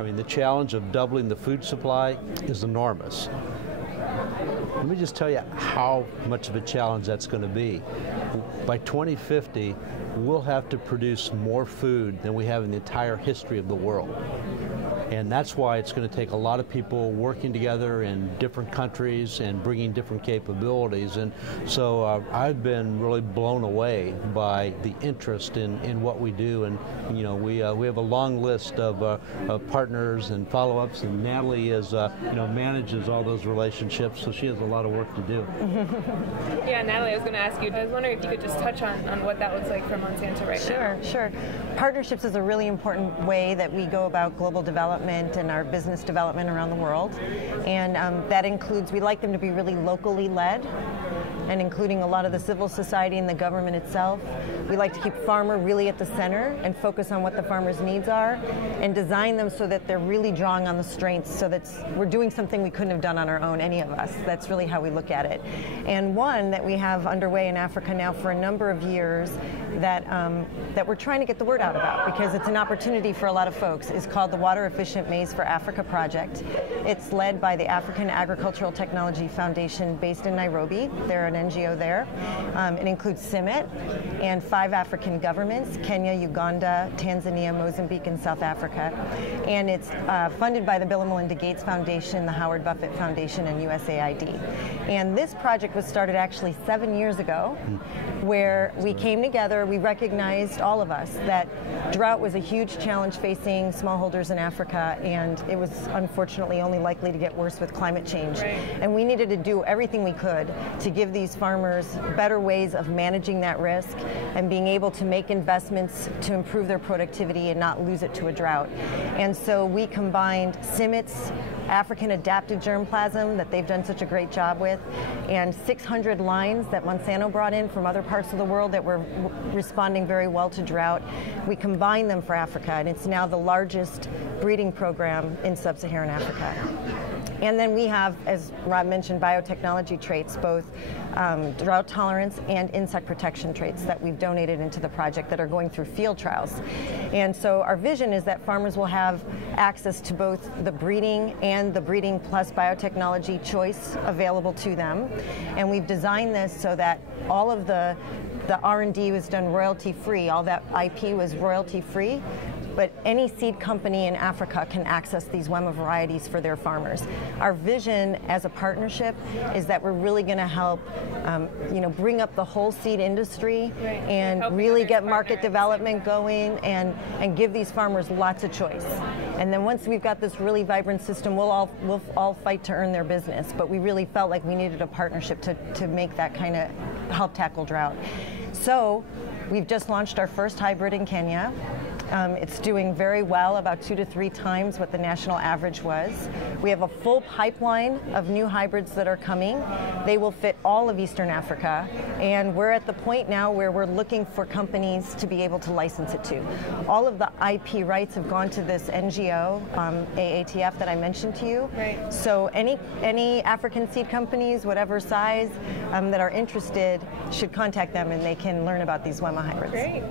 I mean, the challenge of doubling the food supply is enormous. Let me just tell you how much of a challenge that's going to be. By 2050, we'll have to produce more food than we have in the entire history of the world. And that's why it's going to take a lot of people working together in different countries and bringing different capabilities. And so I've been really blown away by the interest in what we do. And you know, we have a long list of partners and follow-ups. And Natalie is manages all those relationships, so she has a lot of work to do. Yeah, Natalie, I was going to ask you. I was wondering if you could just touch on what that looks like for Monsanto right now. Sure. Partnerships is a really important way that we go about global development and our business development around the world. And that includes, we like them to be really locally led, and including a lot of the civil society and the government itself. We like to keep farmer really at the center and focus on what the farmer's needs are and design them so that they're really drawing on the strengths, so that we're doing something we couldn't have done on our own, any of us. That's really how we look at it. And one that we have underway in Africa now for a number of years that we're trying to get the word out about, because it's an opportunity for a lot of folks, is called the Water Efficient Maize for Africa project. It's led by the African Agricultural Technology Foundation based in Nairobi. They're an NGO there. It includes CIMMYT and 5 African governments: Kenya, Uganda, Tanzania, Mozambique, and South Africa. And it's funded by the Bill and Melinda Gates Foundation, the Howard Buffett Foundation, and USAID. And this project was started actually 7 years ago, where we came together. We recognized, all of us, that drought was a huge challenge facing smallholders in Africa, and it was unfortunately only likely to get worse with climate change. Right. And we needed to do everything we could to give these farmers better ways of managing that risk and being able to make investments to improve their productivity and not lose it to a drought. And so we combined CIMMYT's African adapted germplasm that they've done such a great job with, and 600 lines that Monsanto brought in from other parts of the world that were responding very well to drought. We combined them for Africa, and it's now the largest breeding program in sub-Saharan Africa. And then we have, as Rob mentioned, biotechnology traits, both drought tolerance and insect protection traits that we've donated into the project that are going through field trials. And so our vision is that farmers will have access to both the breeding and the breeding plus biotechnology choice available to them. And we've designed this so that all of the R&D was done royalty-free, all that IP was royalty-free. But any seed company in Africa can access these WEMA varieties for their farmers. Our vision as a partnership is that we're really going to help, bring up the whole seed industry, right, and really get market development going and give these farmers lots of choice. And then once we've got this really vibrant system, we'll all fight to earn their business. But we really felt like we needed a partnership to make that kind of help tackle drought. So we've just launched our first hybrid in Kenya. It's doing very well, about 2 to 3 times what the national average was. We have a full pipeline of new hybrids that are coming. They will fit all of Eastern Africa, and we're at the point now where we're looking for companies to be able to license it to. All of the IP rights have gone to this NGO, AATF, that I mentioned to you. Right. So any African seed companies, whatever size, that are interested should contact them, and they can learn about these WEMA hybrids. Great.